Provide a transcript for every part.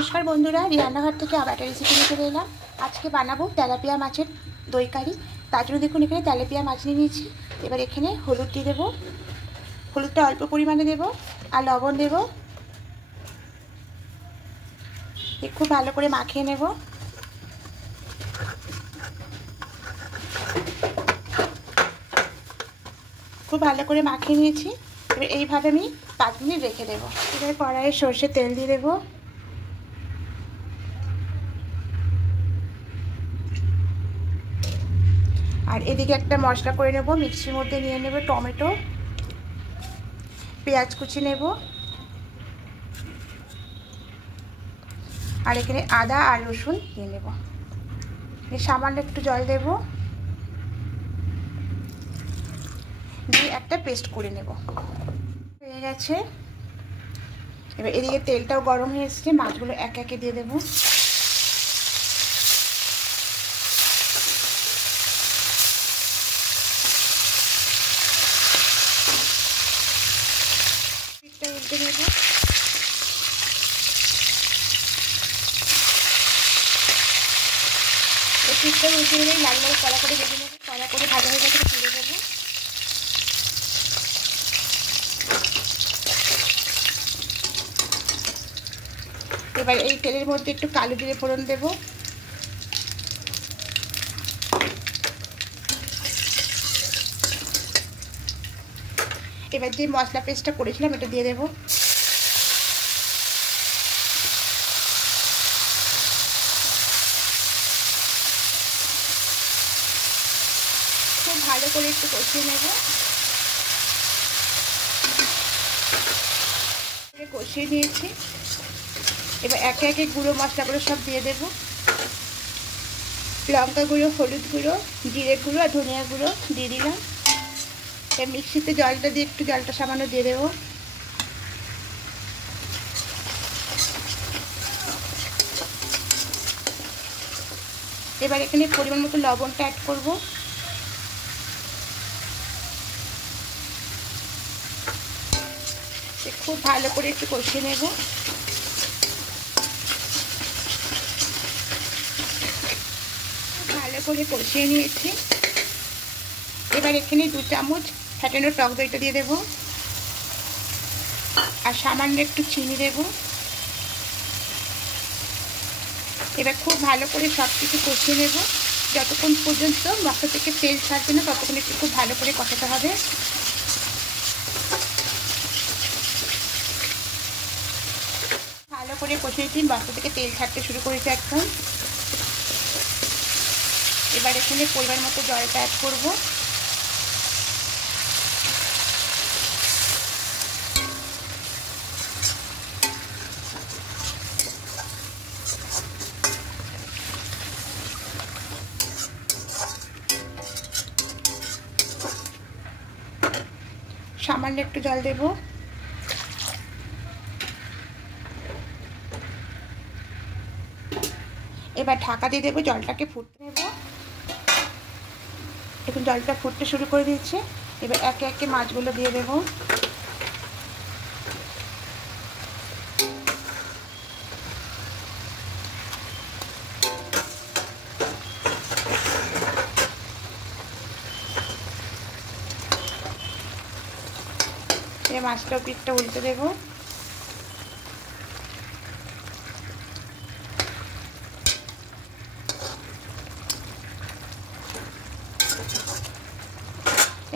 नमस्कार बंधुरा रान्नाघर থেকে আবার একটা রেসিপি নিয়ে চলে এলাম। আজকে বানাবো তেলাপিয়া মাছের দই কারি। তার জন্য দেখুন এখানে তেলাপিয়া মাছ নিয়ে নিয়েছি। এবার এখানে হলুদ দিয়ে দেবো, হলুদটা অল্প পরিমাণে দেবো আর লবণ দেবো। খুব ভালো করে মাখিয়ে নেব। খুব ভালো করে মাখিয়ে নিয়েছি। এবার এইভাবে আমি 5 মিনিট রেখে দেবো। এবার কড়াইয়ে সরষের তেল দিয়ে দেবো। আর এদিকে একটা মশলা করে নেব। মিক্সির মধ্যে নিয়ে নেব টমেটো, পেঁয়াজ কুচি নেব, আর এখানে আদা আর রসুন দিয়ে নেব। সামান্য একটু জল দেব, দিয়ে একটা পেস্ট করে নেব। হয়ে গেছে। এবার এদিকে তেলটাও গরম হয়ে এসেছে, মাছগুলো একে একে দিয়ে দেবো। উল্টে নেব। পিঠটা উল্টে নেবেই লাল লাল কড়া করে ভেজে নেব। কড়া করে ভাজা হয়ে গেছে তুলে দেবো। এবার এই তেলের মধ্যে একটু কালো জিরে ফোড়ন দেব। এবার যে মশলা পেস্টটা করেছিলাম এটা দিয়ে দেব। খুব ভালো করে একটু কষিয়ে নেব। কষিয়ে নিয়েছি। এবার একে একে গুঁড়ো মশলাগুলো সব দিয়ে দেব। লঙ্কা গুঁড়ো, হলুদ গুঁড়ো, জিরে গুঁড়ো আর ধনিয়া গুঁড়ো দিয়ে দিলাম। মিক্সিতে জলটা দিয়ে একটু জলটা সামান্য দিয়ে দেবো। এবার এখানে পরিমাণ মতো লবণটা অ্যাড করব। খুব ভালো করে একটু কষিয়ে নেব। ভালো করে কষিয়ে নিয়েছি। এবার এখানে 2 চামচ ফ্যাটানো টক দইটা দিয়ে দেব আর সামান্য একটু চিনি দেব। এবার খুব ভালো করে সব কিছু কষিয়ে নেব। যতক্ষণ পর্যন্ত মশলা থেকে তেল ছাড়বে না ততক্ষণ একটু খুব ভালো করে কষাতে হবে। ভালো করে কষিয়েছি, মশলা থেকে তেল ছাড়তে শুরু করেছে একদম। এবার এখানে পরিমাণ মতো জলটা অ্যাড করব। সামান্য একটু জল দেব। এবার ঢাকা দিয়ে দেবো, জলটাকে ফুটতে দেব। এখন জলটা ফুটতে শুরু করে দিয়েছে। এবার একে একে মাছগুলো দিয়ে দেব। এই মাছটাও পিঠটা উল্টে দেবো।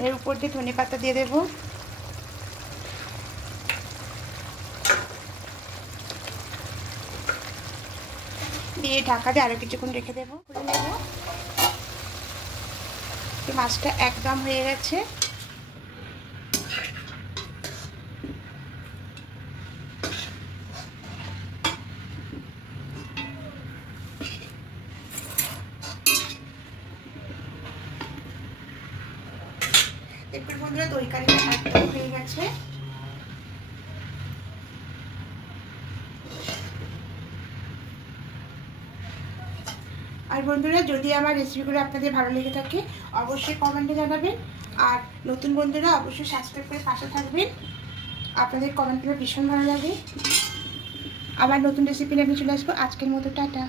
এর উপর দিয়ে ধনেপাতা দিয়ে দেবো। দিয়ে ঢাকা দিয়ে আরো কিছুক্ষণ রেখে দেবো। খুলে নেব। মাছটা একদম হয়ে গেছে। এরপর বন্ধুরা দই কারিটা একদম হয়ে গেছে। আর বন্ধুরা যদি আমার রেসিপিগুলো আপনাদের ভালো লেগে থাকে অবশ্যই কমেন্টে জানাবেন। আর নতুন বন্ধুরা অবশ্যই সাবস্ক্রাইব করে পাশে থাকবেন। আপনাদের কমেন্টগুলো ভীষণ ভালো লাগে। আবার নতুন রেসিপি নিয়ে চলে আসবো। আজকের মতো টাটা।